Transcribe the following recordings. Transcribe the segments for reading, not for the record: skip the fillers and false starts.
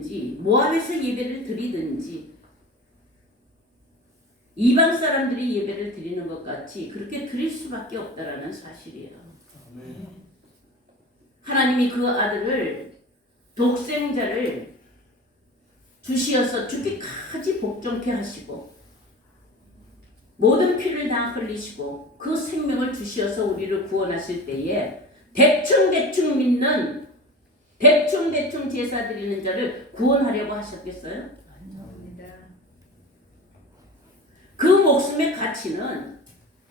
모압에서 예배를 드리든지 이방 사람들이 예배를 드리는 것 같이 그렇게 드릴 수밖에 없다라는 사실이에요. 하나님이 그 아들을 독생자를 주시어서 죽기까지 복종케 하시고 모든 피를 다 흘리시고 그 생명을 주시어서 우리를 구원하실 때에 대충 믿는 대충 제사 드리는 자를 구원하려고 하셨겠어요? 그 목숨의 가치는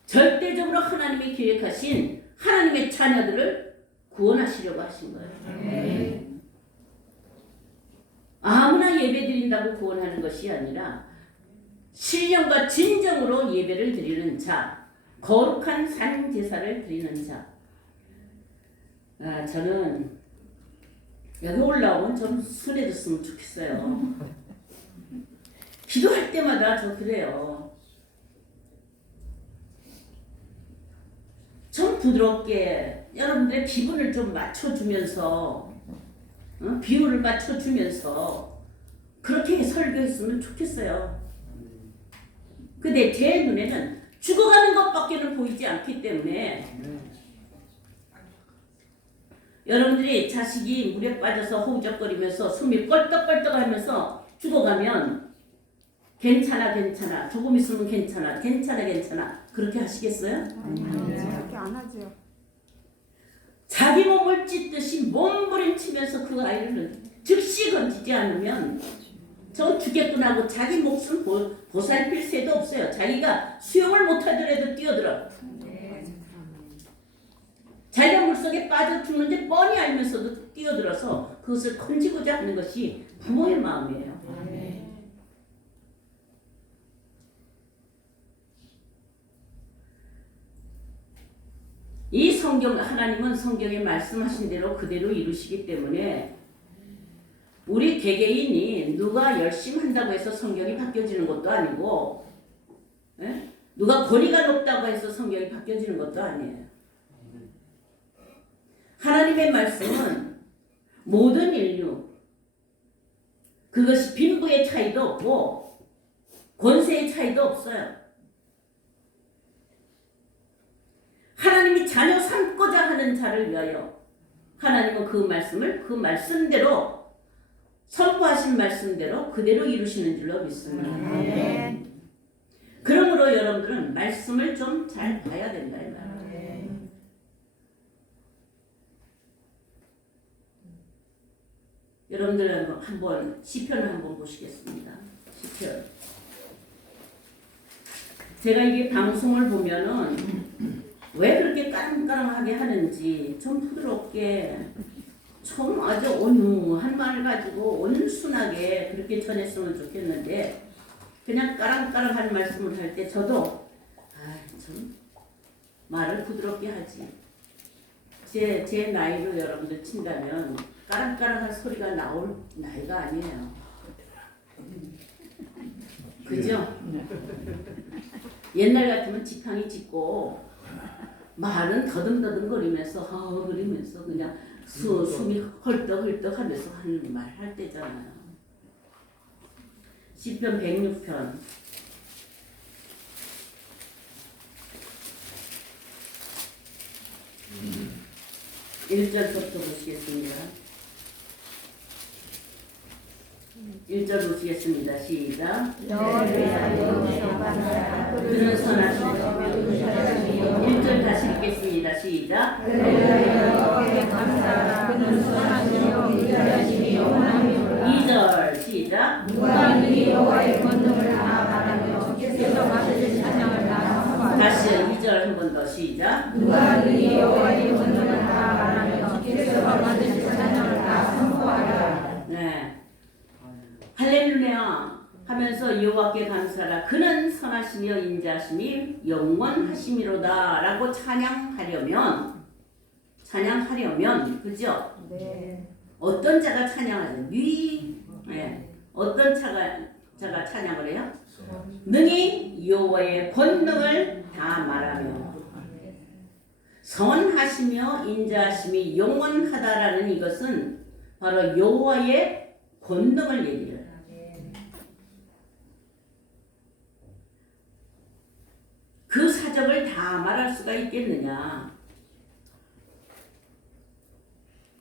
절대적으로 하나님이 계획하신 하나님의 자녀들을 구원하시려고 하신 거예요. 아무나 예배 드린다고 구원하는 것이 아니라 신령과 진정으로 예배를 드리는 자, 거룩한 산 제사를 드리는 자. 저는 여기 올라오면 좀 순해졌으면 좋겠어요. 기도할 때마다 저 그래요. 좀 부드럽게 여러분들의 기분을 좀 맞춰주면서 비율을 맞춰주면서 그렇게 설교했으면 좋겠어요. 근데 제 눈에는 죽어가는 것밖에는 보이지 않기 때문에 여러분들이 자식이 물에 빠져서 허우적거리면서 숨이 껄떡껄떡 하면서 죽어가면 괜찮아 조금 있으면 괜찮아 그렇게 하시겠어요? 그렇게 안 하죠. 자기 몸을 찢듯이 몸부림치면서 그 아이를 즉시 건지지 않으면 저 죽겠구나 하고 자기 목숨 보살필 새도 없어요. 자기가 수영을 못하더라도 뛰어들어. 자기가 물속에 빠져 죽는지 뻔히 알면서도 뛰어들어서 그것을 건지고자 하는 것이 부모의 마음이에요. 이 성경, 하나님은 성경에 말씀하신 대로 그대로 이루시기 때문에 우리 개개인이 누가 열심히 한다고 해서 성경이 바뀌어지는 것도 아니고 누가 권위가 높다고 해서 성경이 바뀌어지는 것도 아니에요. 하나님의 말씀은 모든 인류, 그것이 빈부의 차이도 없고 권세의 차이도 없어요. 하나님이 자녀 삼고자 하는 자를 위하여 하나님은 그 말씀을 그 말씀대로 선포하신 말씀대로 그대로 이루시는 줄로 믿습니다. 그러므로 여러분들은 말씀을 좀 잘 봐야 된다 이 말이에요. 여러분들은 한번 시편을 한번 보시겠습니다. 시편. 제가 이게 방송을 보면은 왜 그렇게 까랑까랑하게 하는지 좀 부드럽게 좀 아주 온유한 말을 가지고 온순하게 그렇게 전했으면 좋겠는데 그냥 까랑까랑한 말씀을 할 때 저도 좀 말을 부드럽게 하지. 제 나이로 여러분들 친다면 까랑까랑한 소리가 나올 나이가 아니에요. 그죠? 옛날 같으면 지팡이 짚고 말은 더듬더듬거리면서 그러면서 그냥 숨이 헐떡헐떡 하면서 하는 말 할 때잖아요. 시편 106편 1절부터 보시겠습니다. 1절 보시겠습니다. 시작. 그는 선하시고 1절 다시 읽겠습니다. 시작. 2절 시작. 누가 이 여호와의 권능을 다 말하며 주께서 받으실 찬양을 다 선포하라. 다시 2절 한 번 더 시작. 누가 이 여호와의 권능을 다 말하며 주께서 받으실 찬양을 다 선포하라. 네. 할렐루야 하면서 여호와께 감사하라. 그는 선하시며 인자하심이 영원하심이로다 라고 찬양하려면 그죠? 네. 어떤 자가 찬양하죠? 어떤 자가 찬양을 해요? 능히 여호와의 권능을 다 말하며 선하시며 인자하심이 영원하다라는 이것은 바로 여호와의 권능을 얘기를 해요. 그 사적을 다 말할 수가 있겠느냐.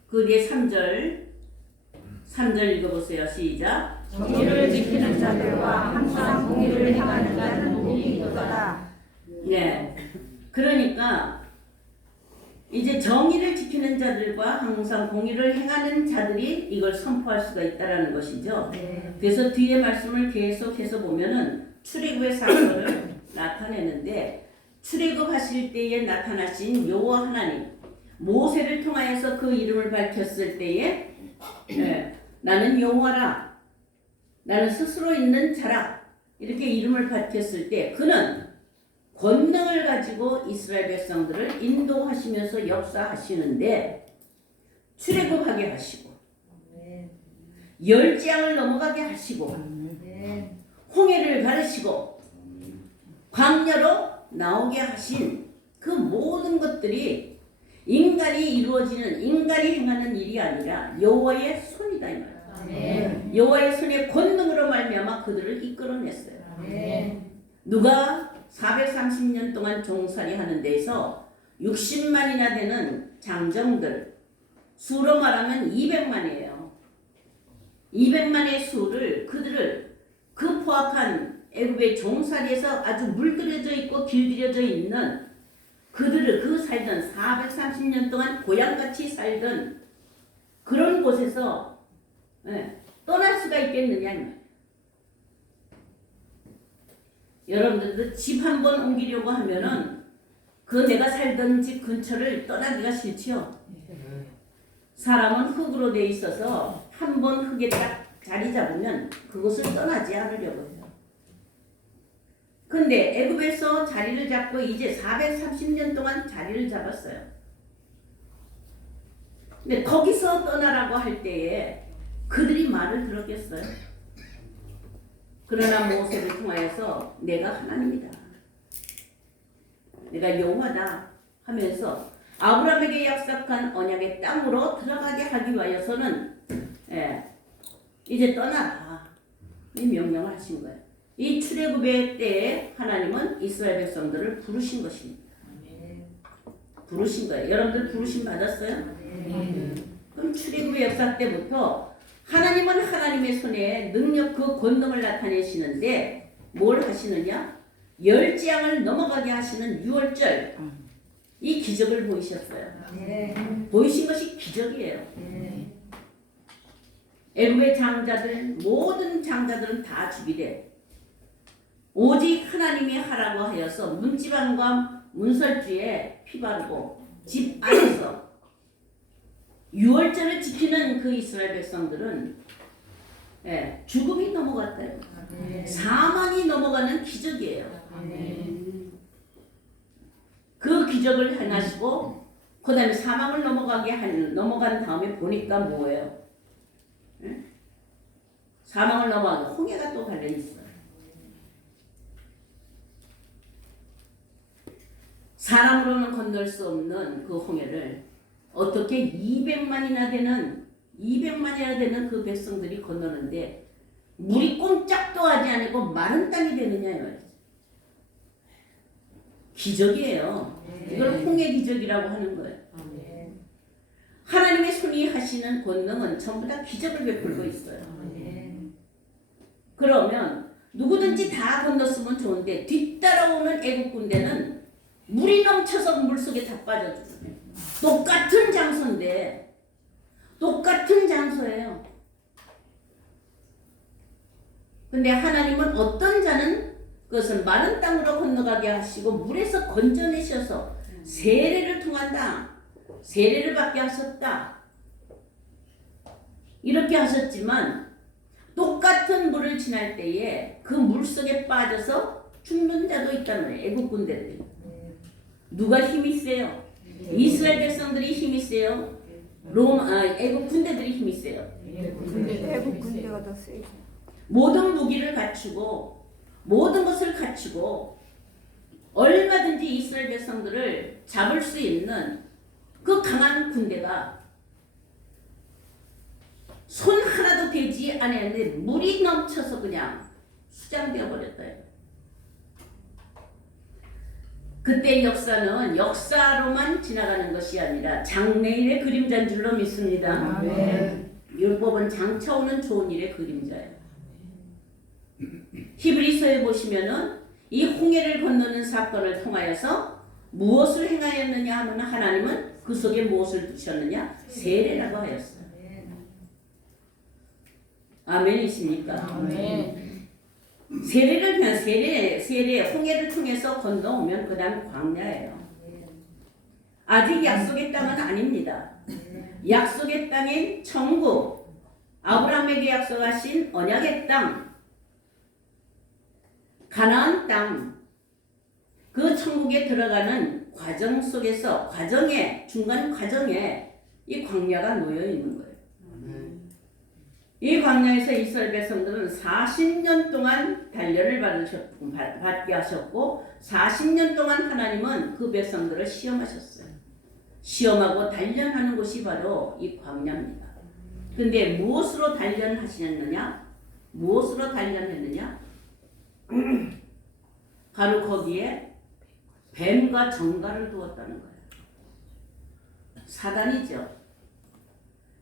그 뒤에 3절 읽어보세요. 시작. 정의를 지키는 자들과 항상 공의를 행하는 자는 복이 있도다. 네. 그러니까 이제 정의를 지키는 자들과 항상 공의를 행하는 자들이 이걸 선포할 수가 있다라는 것이죠. 그래서 뒤에 말씀을 계속해서 보면은 출애굽의 사건을 나타내는데, 출애굽하실 때에 나타나신 여호와 하나님, 모세를 통하여서 그 이름을 밝혔을 때에 나는 여호와라, 나는 스스로 있는 자라, 이렇게 이름을 밝혔을 때 그는 권능을 가지고 이스라엘 백성들을 인도하시면서 역사하시는데, 출애굽하게 하시고 열지양을 넘어가게 하시고 홍해를 가르시고 광야로 나오게 하신 그 모든 것들이 인간이 이루어지는, 인간이 행하는 일이 아니라 여호와의 손이다 이 말이에요. 여호와의 손의 권능으로 말미암아 그들을 이끌어냈어요. 누가 430년 동안 종살이 하는 데에서 60만이나 되는 장정들, 수로 말하면 200만이에요. 200만의 수를, 그들을 그 포악한 애굽의 종살이에서 아주 물들여져 있고 길들여져 있는 그들을, 그 살던 430년 동안 고향같이 살던 그런 곳에서 떠날 수가 있겠느냐 이 말이에요. 여러분들도 집 한 번 옮기려고 하면은 그 내가 살던 집 근처를 떠나기가 싫지요. 사람은 흙으로 돼 있어서 한 번 흙에 딱 자리 잡으면 그곳을 떠나지 않으려고 해요. 근데 애굽에서 자리를 잡고 이제 430년 동안 자리를 잡았어요. 근데 거기서 떠나라고 할 때에 그들이 말을 들었겠어요? 그러나 모세를 통하여서 내가 하나님이다, 내가 여호와다 하면서 아브라함에게 약속한 언약의 땅으로 들어가게 하기 위하여서는 이제 떠나라, 이 명령을 하신 거예요. 이 출애굽의 때에 하나님은 이스라엘 백성들을 부르신 것입니다. 부르신 거예요. 여러분들 부르심 받았어요? 그럼 출애굽의 역사 때부터 하나님은 하나님의 손에 능력, 그 권능을 나타내시는데 뭘 하시느냐? 열지양을 넘어가게 하시는 6월절, 이 기적을 보이셨어요. 보이신 것이 기적이에요. 애굽의 장자들, 모든 장자들은 다 죽이되 오직 하나님이 하라고 하여서 문지방과 문설주에 피 바르고 집 안에서 6월절을 지키는 그 이스라엘 백성들은 죽음이 넘어갔대요. 사망이 넘어가는 기적이에요. 그 기적을 행하시고 그 다음에 사망을 넘어간 다음에 보니까 뭐예요? 사망을 넘어가는 홍해가 또 갈려있어요. 사람으로는 건널 수 없는 그 홍해를 어떻게 200만이나 되는 그 백성들이 건너는데 물이 꼼짝도 하지 않고 마른 땅이 되느냐 이 말이죠. 기적이에요. 이걸 홍해 기적이라고 하는 거예요. 하나님의 손이 하시는 권능은 전부 다 기적을 베풀고 있어요. 그러면 누구든지 다 건넜으면 좋은데 뒤따라오는 애국 군대는 물이 넘쳐서 물속에 다 빠져들어요. 똑같은 장소인데 똑같은 장소예요. 근데 하나님은 어떤 자는 그것을 마른 땅으로 건너가게 하시고 물에서 건져내셔서 세례를 통한다, 세례를 받게 하셨다, 이렇게 하셨지만 똑같은 물을 지날 때에 그 물속에 빠져서 죽는 자도 있다는 거예요. 애국 군대들이. 누가 힘이 세요? 이스라엘 백성들이 힘이 세요? 애국 군대들이 힘이 세요? 애국 군대가 더 세죠. 모든 무기를 갖추고 모든 것을 갖추고 얼마든지 이스라엘 백성들을 잡을 수 있는 그 강한 군대가 손 하나도 되지 않았는데 물이 넘쳐서 그냥 수장되어 버렸어요. 그때 역사는 역사로만 지나가는 것이 아니라 장래일의 그림자인 줄로 믿습니다. 아멘. 율법은 장차 오는 좋은 일의 그림자예요. 히브리서에 보시면은 이 홍해를 건너는 사건을 통하여서 무엇을 행하였느냐 하면 하나님은 그 속에 무엇을 두셨느냐? 세례라고 하였어요. 아멘이십니까? 아멘. 세례를 그냥 세례 홍해를 통해서 건너오면 그 다음 광야예요. 아직 약속의 땅은 아닙니다. 약속의 땅인 천국, 아브라함에게 약속하신 언약의 땅, 가나안 땅, 그 천국에 들어가는 과정 속에서 중간 과정에 이 광야가 놓여 있는 거예요. 이 광야에서 이스라엘 백성들은 40년 동안 단련을 받게 하셨고 40년 동안 하나님은 그 백성들을 시험하셨어요. 시험하고 단련하는 곳이 바로 이 광야입니다. 근데 무엇으로 단련하시느냐? 무엇으로 단련했느냐? 바로 거기에 뱀과 정갈을 두었다는 거예요. 사단이죠.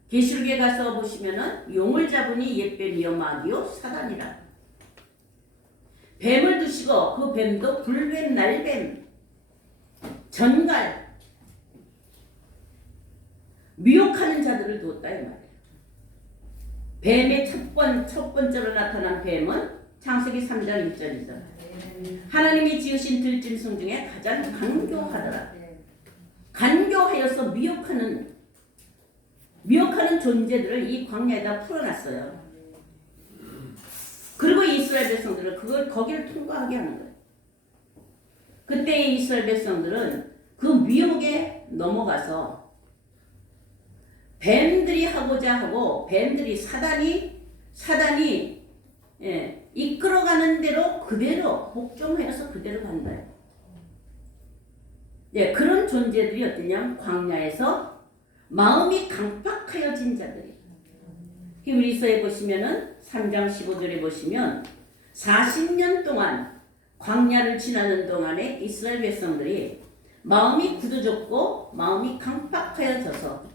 계시록에 가서 보시면은 용을 잡으니 옛뱀이요 마귀요 사단이라. 뱀을 두시고 그 뱀도 불뱀, 날뱀, 전갈, 미혹하는 자들을 두었다 이 말이에요. 뱀의 첫 번째로 나타난 뱀은 창세기 3장 1절이죠. 하나님이 지으신 들짐승 중에 가장 간교하더라. 간교하여서 미혹하는 존재들을 이 광야에다 풀어놨어요. 그리고 이스라엘 백성들은 거기를 통과하게 하는 거예요. 그때 이스라엘 백성들은 그 미혹에 넘어가서 뱀들이 하고자 하고 뱀들이 사단이 이끌어가는 대로 그대로 복종하여서 그대로 간다요. 그런 존재들이 어떠냐? 광야에서 마음이 강팍하여진 자들이. 히브리서에 보시면은 3장 15절에 보시면 40년 동안 광야를 지나는 동안에 이스라엘 백성들이 마음이 굳어졌고 마음이 강팍하여져서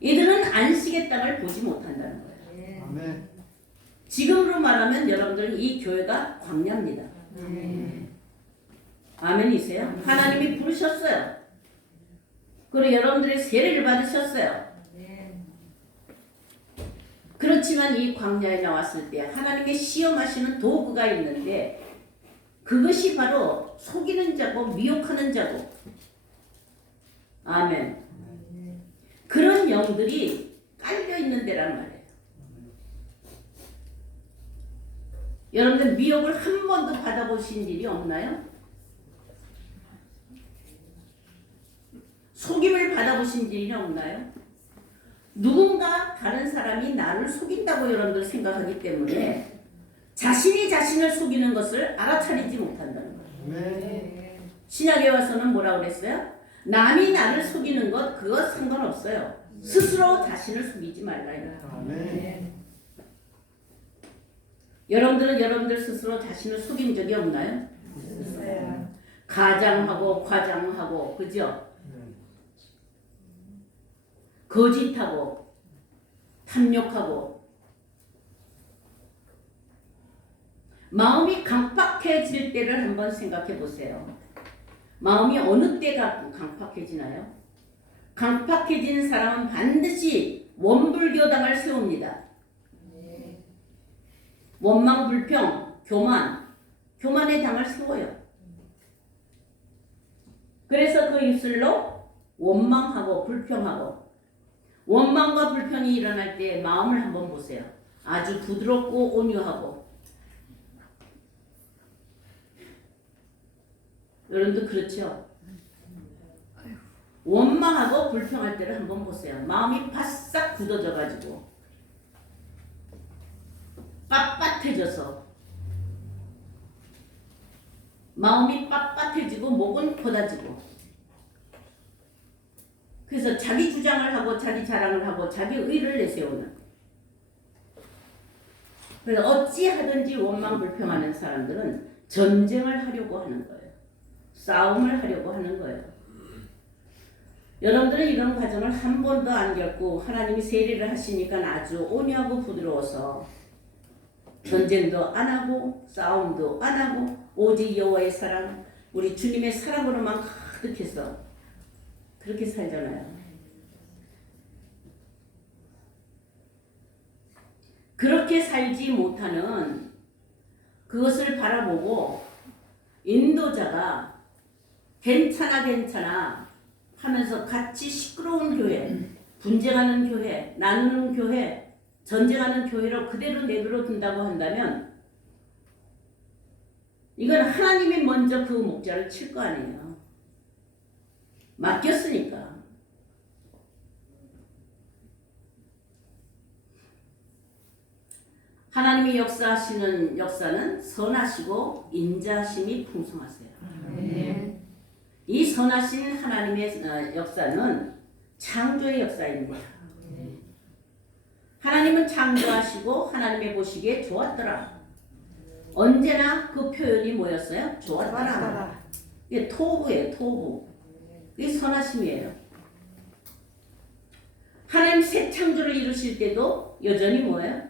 이들은 안식의 땅을 보지 못한다는 거예요. 아멘. 지금으로 말하면 여러분들은 이 교회가 광야입니다. 아멘이세요? 하나님이 부르셨어요. 그리고 여러분들의 세례를 받으셨어요. 그렇지만 이 광야에 나왔을 때 하나님의 시험하시는 도구가 있는데 그것이 바로 속이는 자고 미혹하는 자고. 아멘. 그런 영들이 깔려 있는 데란 말이에요. 여러분들 미혹을 한 번도 받아보신 일이 없나요? 속임을 받아보신 일이 없나요? 누군가 다른 사람이 나를 속인다고 여러분들 생각하기 때문에 자신이 자신을 속이는 것을 알아차리지 못한다는 거예요. 신약에 와서는 뭐라고 그랬어요? 남이 나를 속이는 것 그거 상관없어요. 스스로 자신을 속이지 말라 이거예요. 여러분들은 여러분들 스스로 자신을 속인 적이 없나요? 가장하고 과장하고 그죠? 거짓하고 탐욕하고 마음이 강팍해질 때를 한번 생각해 보세요. 마음이 어느 때가 강팍해지나요? 강팍해진 사람은 반드시 원불교당을 세웁니다. 원망, 불평, 교만의 당을 세워요. 그래서 그 입술로 원망하고 불평하고 원망과 불평이 일어날 때 마음을 한번 보세요. 아주 부드럽고 온유하고 여러분도 그렇죠? 원망하고 불평할 때를 한번 보세요. 마음이 바싹 굳어져 가지고 빳빳해져서 마음이 빳빳해지고 목은 고다지고 그래서 자기 주장을 하고 자기 자랑을 하고 자기 의를 내세우는 그래서 어찌하든지 원망불평하는 사람들은 전쟁을 하려고 하는 거예요. 싸움을 하려고 하는 거예요. 여러분들은 이런 과정을 한 번도 안 겪고 하나님이 세례를 하시니까 아주 온유하고 부드러워서 전쟁도 안 하고 싸움도 안 하고 오직 여호와의 사랑, 우리 주님의 사랑으로만 가득해서 그렇게 살잖아요. 그렇게 살지 못하는 그것을 바라보고 인도자가 괜찮아 하면서 같이 시끄러운 교회, 분쟁하는 교회, 나누는 교회, 전쟁하는 교회로 그대로 내버려 둔다고 한다면 이건 하나님이 먼저 그 목자를 칠 거 아니에요. 맡겼으니까. 하나님이 역사하시는 역사는 선하시고 인자심이 풍성하세요. 이 선하신 하나님의 역사는 창조의 역사입니다. 하나님은 창조하시고 하나님의 보시기에 좋았더라. 언제나 그 표현이 뭐였어요? 좋았더라. 이게 토부예요. 토부. 이게 선하심이에요. 하나님 새 창조를 이루실 때도 여전히 뭐예요?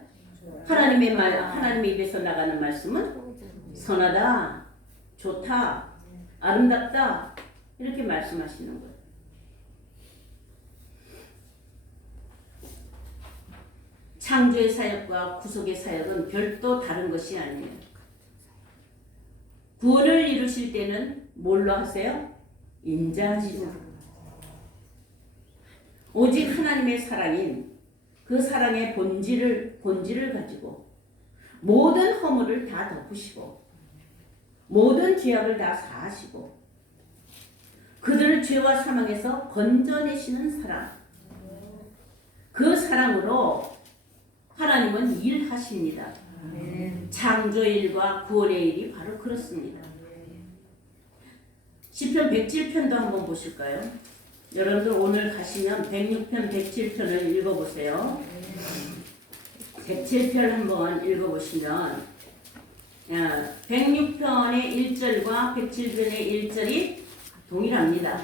하나님의 말, 하나님의 입에서 나가는 말씀은 선하다, 좋다, 아름답다 이렇게 말씀하시는 거예요. 창조의 사역과 구속의 사역은 별도 다른 것이 아니에요. 구원을 이루실 때는 뭘로 하세요? 인자하시고 오직 하나님의 사랑인 그 사랑의 본질을 가지고 모든 허물을 다 덮으시고 모든 죄악을 다 사하시고 그들을 죄와 사망에서 건져내시는 사랑, 그 사랑으로 하나님은 일하십니다. 창조일과 구원의 일이 바로 그렇습니다. 시편 107편도 한번 보실까요? 여러분들 오늘 가시면 106편, 107편을 읽어보세요. 107편 한번 읽어보시면 106편의 1절과 107편의 1절이 동일합니다.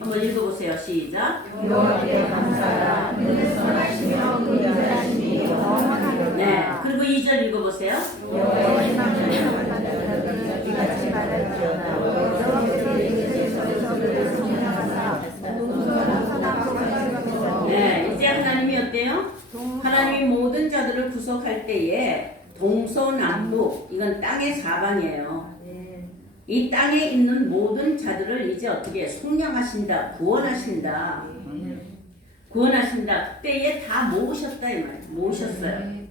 한번 읽어보세요. 시작. 여호와께 감사하라. 그는 선하시며 그 인자하심이 영원하도다. 네, 그리고 2절 읽어보세요. 여호와의 사랑을 받들어 그는 이같이 말할지어다. 여호와께서 이곳에서 그를 성령하사 동서나 서남으로 가시면서 네, 이제 하나님이 어때요? 하나님이 모든 자들을 구속할 때에 동서남북, 이건 땅의 사방이에요. 이 땅에 있는 모든 자들을 이제 어떻게 속량하신다, 구원하신다. 구원하신다. 그때에 다 모으셨다 이 말이에요. 모으셨어요.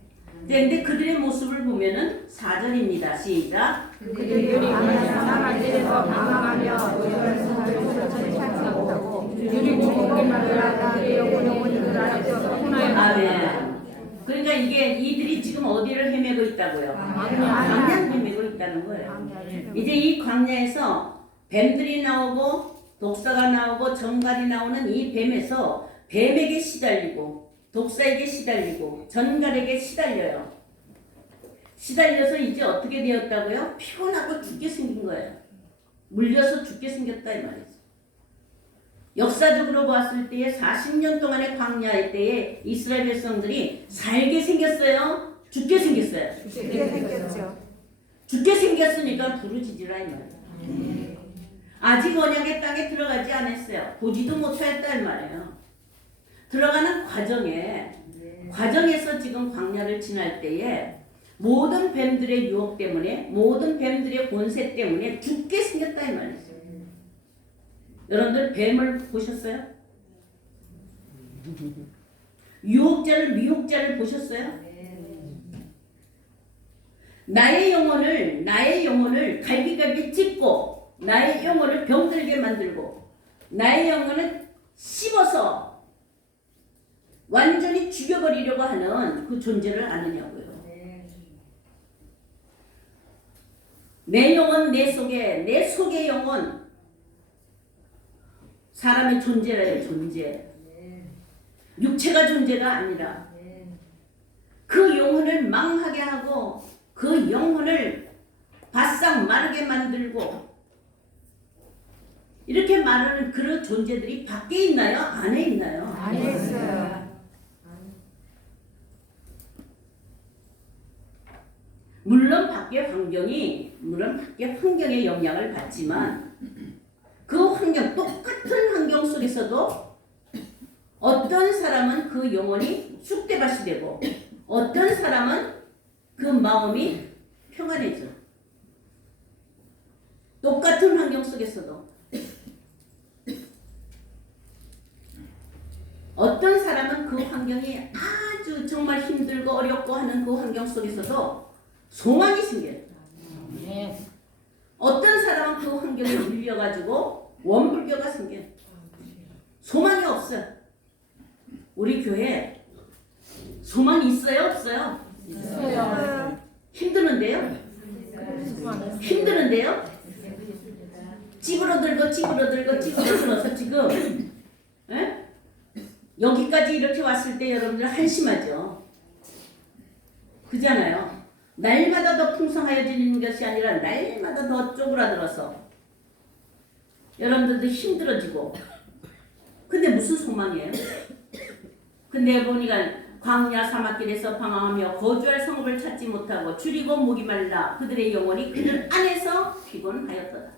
근데 그들의 모습을 보면은 4절입니다. 시작. 그들이 방황한 데서 방황하며 여호와의 찾지 못하고 유리 주님께만 들어가 그의 영혼이 그를 알아서 혼나에 아멘. 그러니까 이게 이들이 지금 어디를 헤매고 있다고요? 광야를 헤매고 있다는 거예요. 이제 이 광야에서 뱀들이 나오고 독사가 나오고 정갈이 나오는 이 뱀에서 뱀에게 시달리고 독사에게 시달리고 전갈에게 시달려요. 시달려서 이제 어떻게 되었다고요? 피곤하고 죽게 생긴 거예요. 물려서 죽게 생겼다 이 말이죠. 역사적으로 봤을 때에 40년 동안의 광야의 때에 이스라엘 백성들이 살게 생겼어요? 죽게 생겼어요? 죽게 생겼죠. 죽게 생겼으니까 부르짖으라 이 말이에요. 아직 언약의 땅에 들어가지 않았어요. 보지도 못했다 이 말이에요. 들어가는 과정에서 지금 광야를 지날 때에 모든 뱀들의 유혹 때문에 모든 뱀들의 권세 때문에 죽게 생겼다 이 말이죠. 여러분들 뱀을 보셨어요? 유혹자를 미혹자를 보셨어요? 나의 영혼을 갈기갈기 찢고 나의 영혼을 병들게 만들고 나의 영혼을 씹어서 완전히 죽여버리려고 하는 그 존재를 아느냐고요. 내 영혼 내 속의 영혼 사람의 존재라요. 존재. 육체가 존재가 아니라 그 영혼을 망하게 하고 그 영혼을 바싹 마르게 만들고 이렇게 말하는 그런 존재들이 밖에 있나요? 안에 있나요? 안에 있어요. 물론 밖에 환경의 영향을 받지만 그 환경, 똑같은 환경 속에서도 어떤 사람은 그 영혼이 쑥대밭이 되고 어떤 사람은 그 마음이 평안해져. 똑같은 환경 속에서도 어떤 사람은 그 환경이 아주 정말 힘들고 어렵고 하는 그 환경 속에서도 소망이 생겨요. 어떤 사람은 그 환경에 밀려가지고 원불교가 생겨요. 소망이 없어요. 우리 교회 소망이 있어요? 없어요? 있어요. 힘드는데요? 힘드는데요? 찌그러들어서 지금 에? 여기까지 이렇게 왔을 때 여러분들 한심하죠? 그잖아요. 날마다 더 풍성하여지는 것이 아니라 날마다 더 쪼그라들어서 여러분들도 힘들어지고 근데 무슨 소망이에요? 근데 보니까 광야 사막길에서 방황하며 거주할 성읍을 찾지 못하고 줄이고 목이 말라 그들의 영혼이 그들 안에서 피곤하였더라.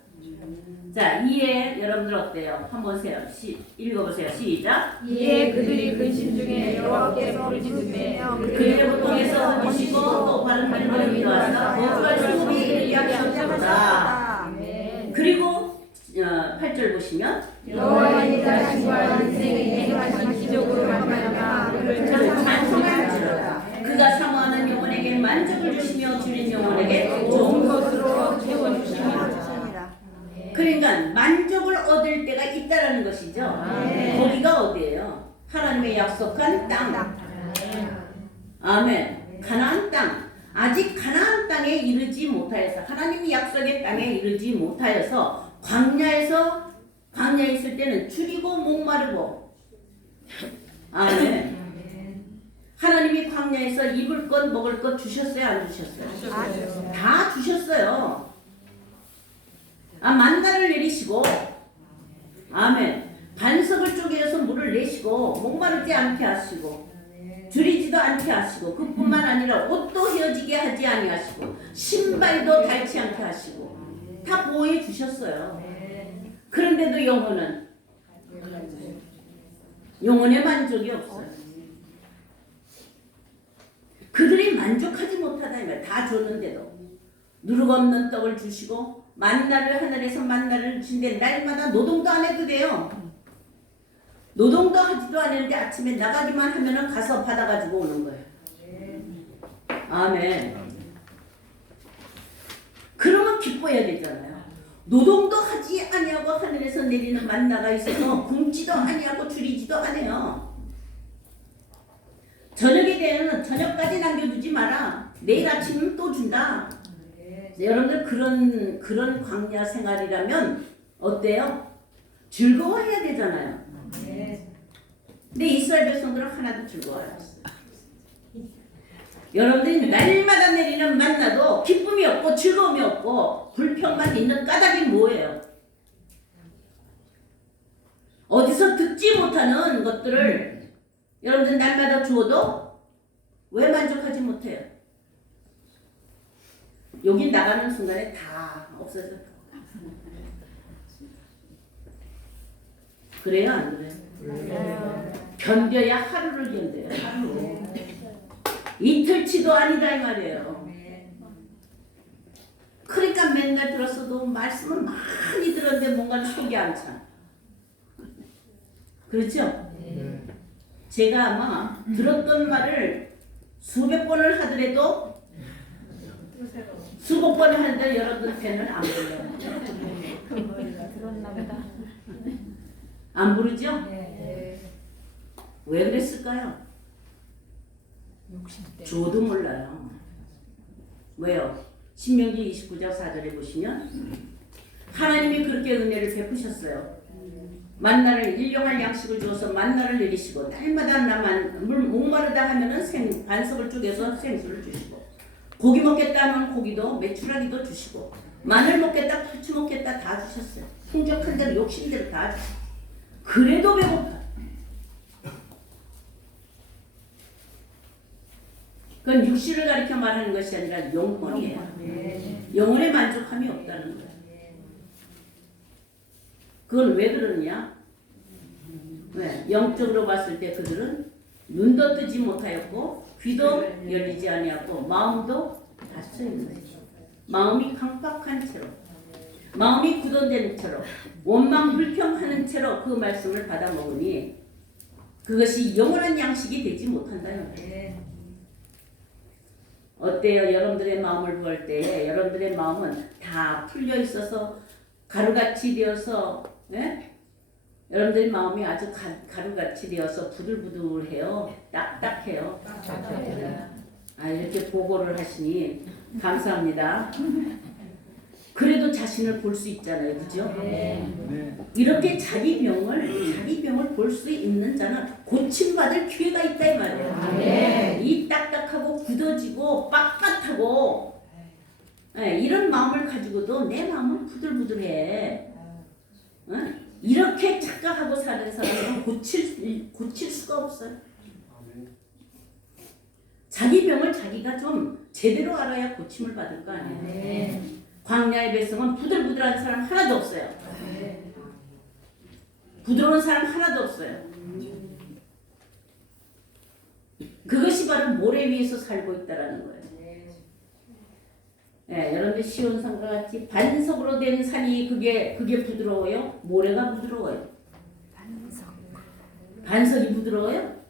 자, 이에 여러분들 어때요? 한번 읽어보세요. 시작. 이에 그들이 근심 중에 여호와께서 부르짖으며 그들의 고통에서 드시고 또 바른 하늘을 일어나서 거주할 성읍이 이르게 하셨다. 그리고 8절 보시면 여호와의 자신과 인생의 행하신 기적으로 말미암아 그를 찬송할지로다. 그가 사모하는 영혼에게 만족을 주시며 줄인 영혼에게 좋은 것으로 채워주시며 그러니까 만족을 얻을 때가 있다라는 것이죠. 거기가 어디예요? 하나님의 약속한 땅. 아멘. 가나안 땅. 아직 가나안 땅에 이르지 못하여서 하나님의 약속의 땅에 이르지 못하여서 광야에 있을 때는 줄이고 목마르고 아멘. 하나님이 광야에서 입을 것 먹을 것 주셨어요? 안 주셨어요? 다 주셨어요. 만나를 내리시고 아멘. 반석을 쪼개서 물을 내시고 목마르지 않게 하시고 줄이지도 않게 하시고 그뿐만 아니라 옷도 헤어지게 하지 아니하시고 신발도 닳지 않게 하시고 다 보호해 주셨어요. 그런데도 영혼의 만족이 없어요. 그들이 만족하지 못하다 이 말. 다 줬는데도 누룩 없는 떡을 주시고 하늘에서 만나를 주신데 날마다 노동도 안 해도 돼요. 노동도 하지도 않는데 아침에 나가기만 하면은 가서 받아가지고 오는 거예요. 아멘. 그러면 기뻐해야 되잖아요. 노동도 하지 아니하고 하늘에서 내리는 만나가 있어서 굶지도 아니하고 줄이지도 않아요. 저녁에 되면 저녁까지 남겨두지 마라. 내일 아침은 또 준다. 여러분들 그런 광야 생활이라면 어때요? 즐거워해야 되잖아요. 근데 이스라엘 백성들은 하나도 즐거워요. 여러분들이 날마다 내리는 만나도 기쁨이 없고 즐거움이 없고 불평만 있는 까닭이 뭐예요? 어디서 듣지 못하는 것들을 여러분들 날마다 주어도 왜 만족하지 못해요? 여기 나가는 순간에 다 없어져. 그래요? 안 그래요? 견뎌야 하루를 견뎌요. 하루. 이틀치도 아니다 이 말이에요. 그러니까 맨날 들었어도 말씀을 많이 들었는데 뭔가 속이 안 차. 그렇죠? 제가 아마 들었던 말을 수백 번을 하더라도 수백 번을 하는데 여러분들 배는 안 불러요. 안 부르죠? 왜 그랬을까요? 저도 몰라요. 왜요? 신명기 29장 4절에 보시면 하나님이 그렇게 은혜를 베푸셨어요. 만나를 일용할 양식을 주어서 만나를 내리시고 날마다 목마르다 하면은 반석을 쪼개서 생수를 주시고 고기 먹겠다 하면 고기도 메추라기도 주시고 마늘 먹겠다 부추 먹겠다 다 주셨어요. 풍족한 대로 욕심대로 다 주셨어요. 그래도 배고파. 그건 육신을 가리켜 말하는 것이 아니라 영혼이에요. 영혼의 만족함이 없다는 거예요. 그건 왜 그러냐? 왜? 영적으로 봤을 때 그들은 눈도 뜨지 못하였고 귀도 열리지 아니하고 마음도 닫혀 있는 거죠. 마음이 강박한 채로, 마음이 굳어진 채로, 원망 불평하는 채로 그 말씀을 받아 먹으니 그것이 영원한 양식이 되지 못한다는 거예요. 어때요? 여러분들의 마음을 구할 때 여러분들의 마음은 다 풀려 있어서 가루같이 되어서, 예? 여러분들의 마음이 아주 가루같이 되어서 부들부들해요. 딱딱해요. 아, 이렇게 보고를 하시니 감사합니다. 그래도 자신을 볼 수 있잖아요, 그죠? 이렇게 자기 병을 볼 수 있는 자는 고침받을 기회가 있다 이 말이에요. 이 딱딱하고 굳어지고 빳빳하고, 이런 마음을 가지고도 내 마음은 부들부들해. 이렇게 착각하고 사는 사람은 고칠 수가 없어요. 자기 병을 자기가 좀 제대로 알아야 고침을 받을 거 아니에요. 광야의 백성은 부들부들한 사람 하나도 없어요. 부드러운 사람 하나도 없어요. 그것이 바로 모래 위에서 살고 있다라는 거예요. 여러분들 시온산과 같이 반석으로 된 산이 그게 부드러워요? 모래가 부드러워요? 반석이 부드러워요?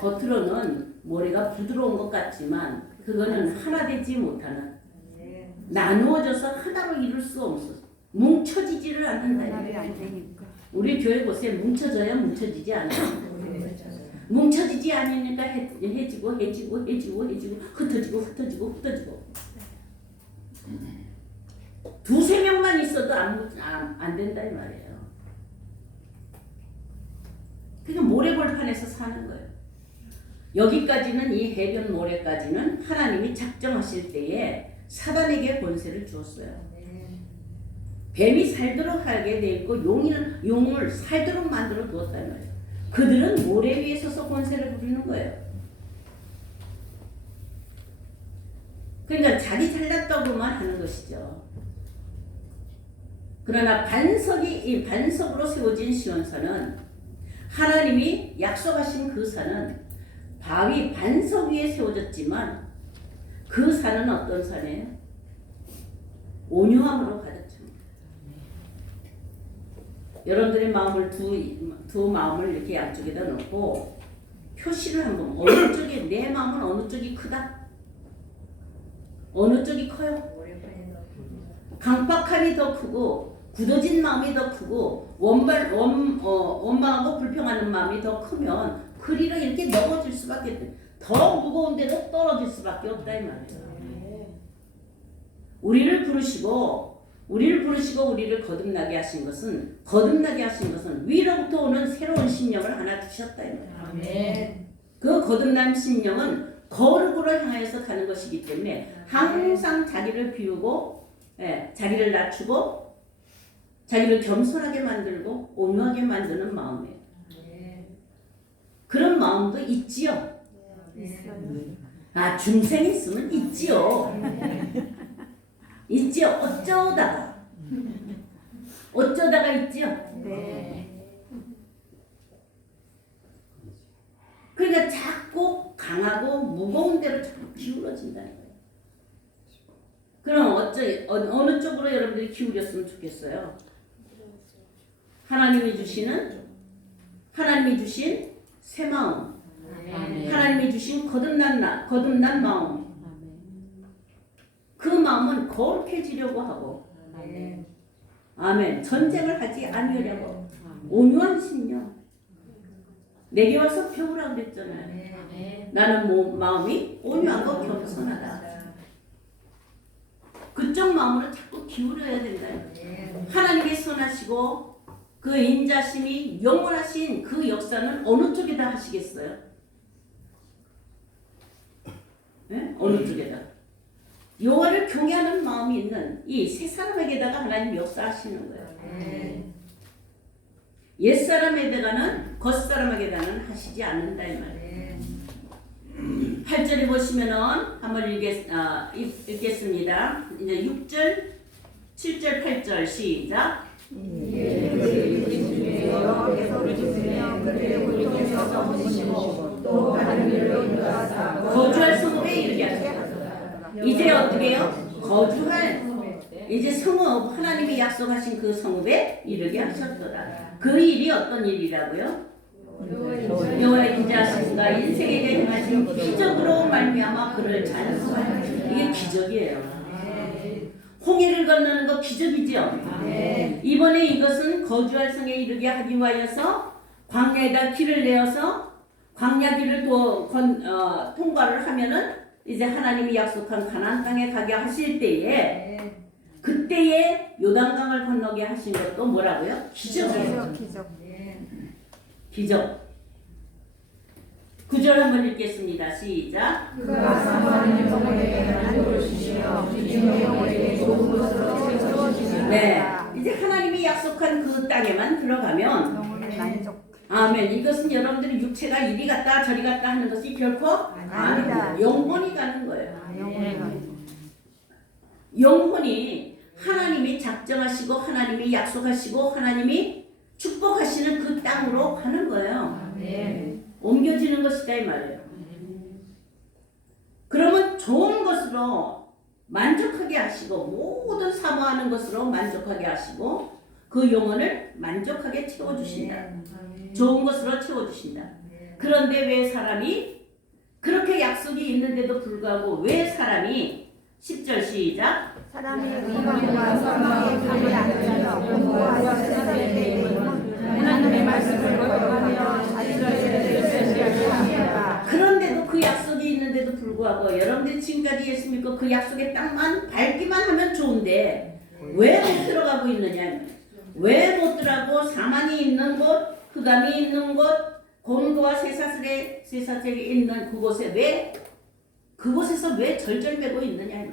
겉으로는 모래가 부드러운 것 같지만 그거는 하나 되지 못하는, 나누어져서 하나로 이룰 수 없어. 뭉쳐지지를 않는다. 우리 교회 보세요. 뭉쳐져야 뭉쳐지지 않아요. 뭉쳐지지 않으니까 해지고 흩어지고 두세 명만 있어도 안 된다 이 말이에요. 그게 모래골판에서 사는 거예요. 여기까지는 이 해변 모래까지는 하나님이 작정하실 때에 사단에게 권세를 주었어요. 뱀이 살도록 하게 돼 있고 용을 살도록 만들어 두었다는 거예요. 그들은 모래 위에 서서 권세를 부리는 거예요. 그러니까 자기 잘났다고만 하는 것이죠. 그러나 반석으로 세워진 시온산은 하나님이 약속하신 그 산은 바위 반석 위에 세워졌지만 그 산은 어떤 산이에요? 온유함으로 가득 찹니다. 여러분들의 마음을 두 마음을 이렇게 양쪽에다 놓고 표시를 한번, 어느 쪽이, 내 마음은 어느 쪽이 크다? 어느 쪽이 커요? 강박함이 더 크고 굳어진 마음이 더 크고 원망하고 불평하는 마음이 더 크면 그리로 이렇게 넘어질 수밖에, 더 무거운 데로 떨어질 수밖에 없다 이 말이에요. 우리를 부르시고 우리를 거듭나게 하신 것은 위로부터 오는 새로운 심령을 하나 주셨다 이 말이에요. 그 거듭난 심령은 거룩으로 향하여서 가는 것이기 때문에 항상 자기를 비우고, 자기를 낮추고 자기를 겸손하게 만들고 온유하게 만드는 마음이에요. 그런 마음도 있지요. 중생이 있으면 있지요. 있지요. 어쩌다가 있지요. 그러니까 자꾸 강하고 무거운 대로 자꾸 기울어진다는 거예요. 그럼 어느 쪽으로 여러분들이 기울였으면 좋겠어요? 하나님이 주신 새 마음, 하나님이 주신 거듭난 마음, 그 마음은 거룩해지려고 하고, 아멘. 전쟁을 하지 않으려고 온유한 심령. 내게 와서 배우라 그랬잖아요. 나는 마음이 온유하고 겸손하다. 그쪽 마음으로 자꾸 기울여야 된다. 하나님이 선하시고 그 인자심이 영원하신 그 역사는 어느 쪽에다 하시겠어요? 어느 쪽에다? 여호와를 경외하는 마음이 있는 이 세 사람에게다가 하나님 역사하시는 거예요. 옛사람에다가는 겉사람에게다는 하시지 않는다 이 말이에요. 8절에 보시면은 한번 읽겠습니다. 이제 6절, 7절, 8절 시작. 거주할 성읍에 이르게 하소서. 이제 어떻게 해요? 거주할 이제 성읍 하나님이 약속하신 그 성읍에 이르게 하셨도다. 그 일이 어떤 일이라고요? 여호와의 인자하심과 인생에 대해 행하신 기적으로 말미암아 그를 찬송하는 이게 기적이에요. 홍해를 건너는 거 기적이죠. 이번에 이것은 거주할 성에 이르게 하기 위하여서 광야에다 길을 내어서 광야 길을 통과를 하면은 이제 하나님이 약속한 가나안 땅에 가게 하실 때에 그때에 요단강을 건너게 하신 것도 뭐라고요? 기적이에요. 기적. 9절 한번 읽겠습니다. 시작. 그가 사모하는 영혼에게 하나님을 주시며 주님의 영혼에게 좋은 것으로 채워주시리라. 네, 이제 하나님이 약속한 그 땅에만 들어가면 영혼의 만족. 아멘. 이것은 여러분들이 육체가 이리 갔다 저리 갔다 하는 것이 결코 아닙니다. 영혼이 가는 거예요. 영혼이 하나님이 작정하시고 하나님이 약속하시고 하나님이 축복하시는 그 땅으로 가는 거예요. 옮겨지는 것이다 이 말이에요. 그러면 좋은 것으로 만족하게 하시고 모든 사모하는 것으로 만족하게 하시고 그 영혼을 만족하게 채워주신다. 좋은 것으로 채워주신다. 그런데 왜 사람이 그렇게 약속이 있는데도 불구하고 왜 사람이 10절 시작. 사람이 건강과 사망의 길을 안하여 공부하여 세상에 대해 하나님의 말씀을 거역하며 자신을 멸시하게 합니다. 그런데도 그 약속이 있는데도 불구하고 여러분들이 지금까지 예수 믿고 그 약속의 땅만 밟기만 하면 좋은데 왜 못 들어가고 있느냐. 왜 못 들어가고 사만이 있는 곳, 흑암이 있는 곳, 공도와 쇠사슬이 있는 그곳에 그곳에서 왜 절절매고 있느냐.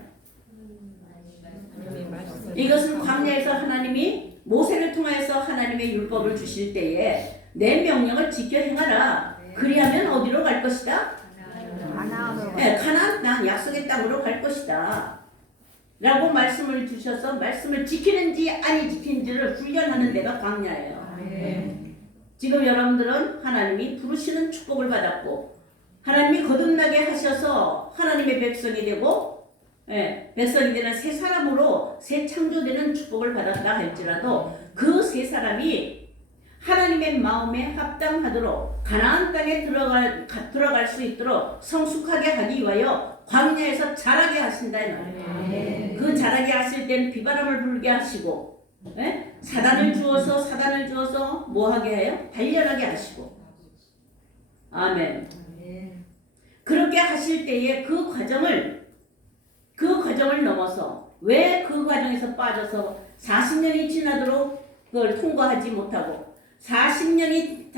이것은 광야에서 하나님이 모세를 통하여서 하나님의 율법을 주실 때에 내 명령을 지켜 행하라. 그리하면 어디로 갈 것이다? 네, 가나안 땅, 약속의 땅으로 갈 것이다. 라고 말씀을 주셔서 말씀을 지키는지 아니 지키는지를 훈련하는 데가 광야예요. 지금 여러분들은 하나님이 부르시는 축복을 받았고 하나님이 거듭나게 하셔서 하나님의 백성이 되고 백성이 되는 새 사람으로 새 창조되는 축복을 받았다 할지라도 그 새 사람이 하나님의 마음에 합당하도록 가나안 땅에 들어갈 수 있도록 성숙하게 하기 위하여 광야에서 자라게 하신다 이 말이에요. 그 자라게 하실 때는 비바람을 불게 하시고 사단을 주어서 뭐하게 해요? 단련하게 하시고 아멘. 그렇게 하실 때에 그 과정을 넘어서 왜 그 과정에서 빠져서 40년이 지나도록 그걸 통과하지 못하고 40년이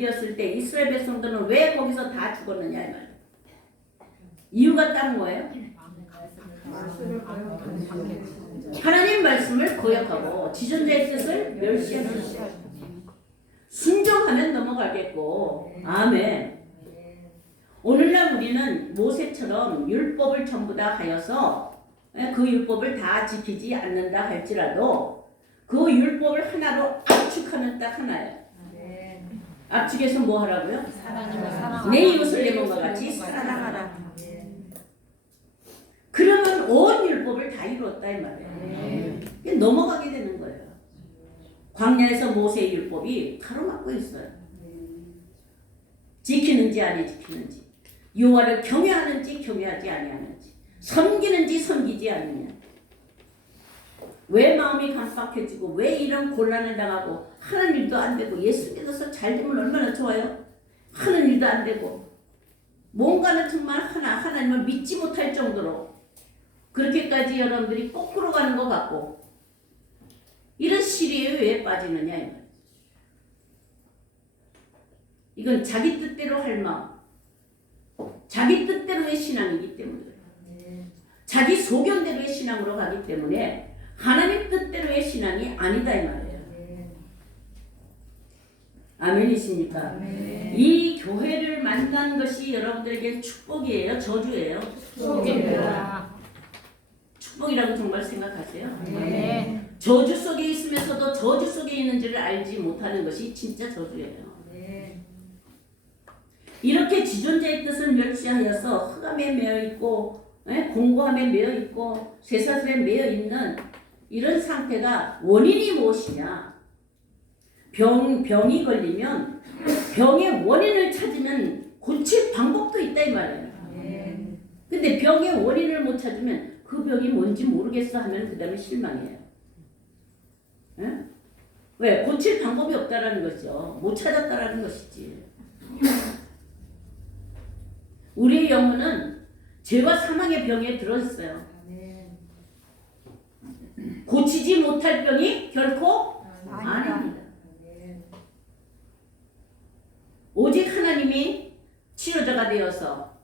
되었을 때 이스라엘 백성들은 왜 거기서 다 죽었느냐 이 말이에요. 이유가 딱 뭐예요? 하나님 말씀을 거역하고 지존자의 뜻을 멸시하는 거예요. 순종하면 넘어가겠고 아멘. 오늘날 우리는 모세처럼 율법을 전부 다 하여서 그 율법을 다 지키지 않는다 할지라도 그 율법을 하나로 압축하면 딱 하나예요. 압축해서 뭐 하라고요? 내 이웃을 내 몸과 같이 사랑하라. 그러면 온 율법을 다 이루었다 이 말이에요. 넘어가게 되는 거예요. 광야에서 모세의 율법이 가로막고 있어요. 지키는지 아니 지키는지, 여호와를 경외하는지 경외하지 아니하는지, 섬기는지 섬기지 않느냐. 왜 마음이 깜빡해지고 왜 이런 곤란을 당하고 하는 일도 안 되고 예수 믿어서 잘 되면 얼마나 좋아요. 하는 일도 안 되고 뭔가는 정말 하나님을 믿지 못할 정도로 그렇게까지 여러분들이 거꾸로 가는 것 같고 이런 시리에 왜 빠지느냐 이 말이에요. 이건 자기 뜻대로 할 마음, 자기 뜻대로의 신앙이기 때문에 때문에 그래요. 자기 소견대로의 신앙으로 가기 때문에 하나님 뜻대로의 신앙이 아니다 이 말이에요. 아멘이십니까? 이 교회를 만난 것이 여러분들에게 축복이에요? 저주예요? 축복입니다. 축복이라고 정말 생각하세요? 네. 저주 속에 있으면서도 저주 속에 있는지를 알지 못하는 것이 진짜 저주예요. 이렇게 지존자의 뜻을 멸시하여서 흑암에 매여 있고 공고함에 매여 있고 쇠사슬에 매여 있는 이런 상태가 원인이 무엇이냐? 병이 걸리면 병의 원인을 찾으면 고칠 방법도 있다 이 말이에요. 근데 병의 원인을 못 찾으면 그 병이 뭔지 모르겠어 하면 그 다음에 실망해요. 에? 왜? 고칠 방법이 없다라는 거죠. 못 찾았다라는 것이지. 우리의 영혼은 죄와 사망의 병에 들어있어요. 고치지 못할 병이 결코 아닙니다. 오직 하나님이 치료자가 되어서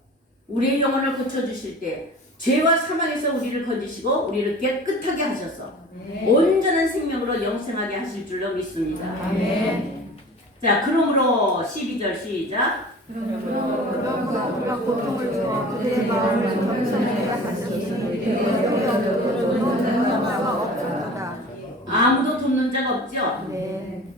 우리의 영혼을 고쳐주실 때 죄와 사망에서 우리를 건지시고 우리를 깨끗하게 하셔서 온전한 생명으로 영생하게 하실 줄로 믿습니다. 아멘. 자, 그러므로 12절 시작. 그러므로 우리가 고통을 주어 그들의 마음을 겸손하게 하시니 그들의 돕는 자가 없었도다. 아무도 돕는 자가 없죠? 네.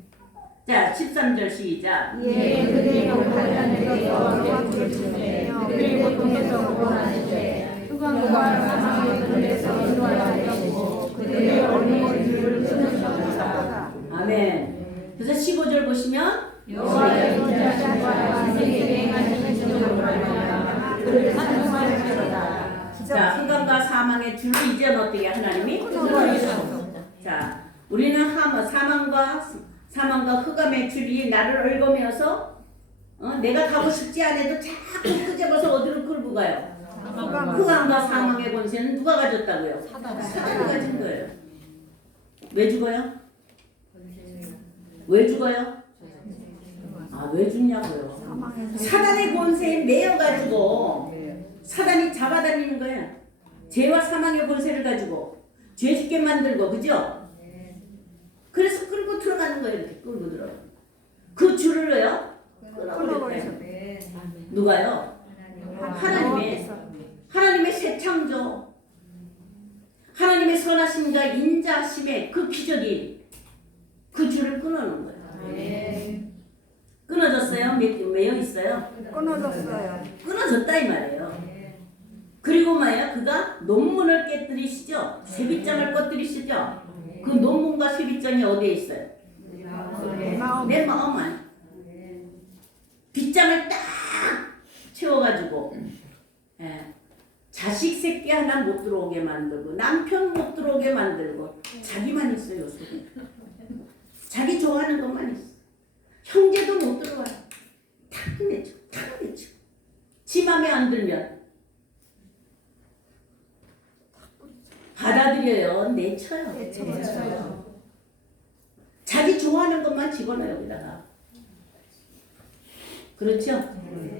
자, 13절 시작. 예, 그들의 관련해서 영광을 주시며 그들의 고통에서 구원하시되 흑암과 사망의 눈에서 인도하시고 그들의 어린이 줄을 끊으셨도다. 아멘. 그래서 15절 보시면 여호와의 인자심과 인생에 행하시는 주를 말하며 그를 찬송하시리로다. 자, 흑암과 사망의 줄을 이제 어떻게 하나님이 끊어주셨습니다. 자, 우리는 사망과 흑암의 줄이 나를 얽어매어서 내가 가고 싶지 않아도 자꾸 끄집어서 어디로 끌고 가요? 흑암과 사망의 권세는 누가 가졌다고요? 사단이 가진 거예요. 왜 죽어요? 왜 죽어요? 아, 왜 죽냐고요? 사단의 권세에 매여가지고 사단이 잡아다니는 거예요. 죄와 사망의 권세를 가지고 죄 짓게 만들고, 그죠? 그래서 끌고 들어가는 거예요. 이렇게 끌고 들어가. 그 줄을요? 끊어버렸어요. 누가요? 하나님의 새 창조, 하나님의 선하심과 인자심의 그 기적이 그 줄을 끊어놓은 거예요. 끊어졌어요? 매여 있어요? 끊어졌어요. 끊어졌다 이 말이에요. 그리고 말이야, 그가 논문을 깨뜨리시죠? 쇠빗장을 꺼뜨리시죠? 그 논문과 쇠빗장이 어디에 있어요? 내 마음 안에. 빗장을 딱 채워가지고 자식 새끼 하나 못 들어오게 만들고 남편 못 들어오게 만들고 자기만 있어요. 속에. 자기 좋아하는 것만 있어. 형제도 못 들어와요. 다 끝내죠. 지 맘에 안 들면 받아들여요. 내쳐요. 자기 좋아하는 것만 집어넣어요. 여기다가. 그렇죠?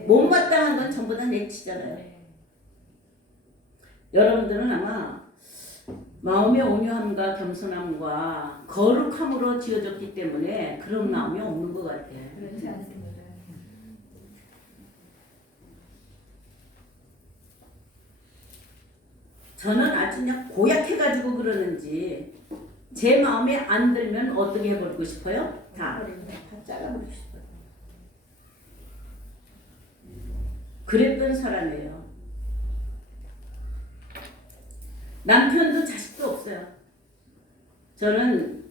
못마땅한 건 전부 다 내치잖아요. 여러분들은 아마 마음의 온유함과 겸손함과 거룩함으로 지어졌기 때문에 그런 마음이 없는 것 같아. 그렇지 않습니다. 저는 아주 그냥 고약해가지고 그러는지 제 마음에 안 들면 어떻게 해버리고 싶어요? 다 잘라버리고 싶어요. 그랬던 사람이에요. 남편도 자식도 없어요. 저는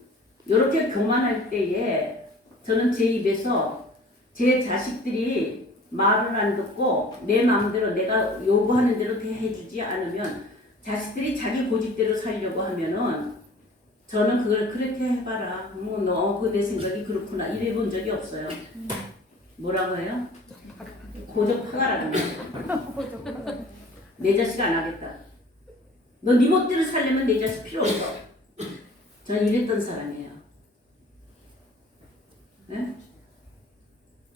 이렇게 교만할 때에 저는 제 입에서 제 자식들이 말을 안 듣고 내 마음대로 내가 요구하는 대로 해주지 않으면 자식들이 자기 고집대로 살려고 하면은 저는 그걸 그렇게 해봐라. 뭐 너 그 내 생각이 그렇구나 이래 본 적이 없어요. 뭐라고 해요? 고적 파가라는 거예요. 내 자식 안 하겠다. 너 네 멋대로 살려면 내 자식 필요 없어. 저는 이랬던 사람이에요. 네?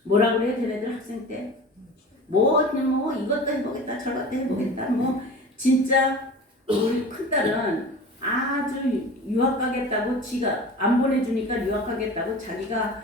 뭐라 그래요? 걔네들 학생 때? 뭐 이것도 해보겠다 저것도 해보겠다 뭐 진짜 우리 큰딸은 아주 유학 가겠다고 지가 안 보내주니까 유학 가겠다고 자기가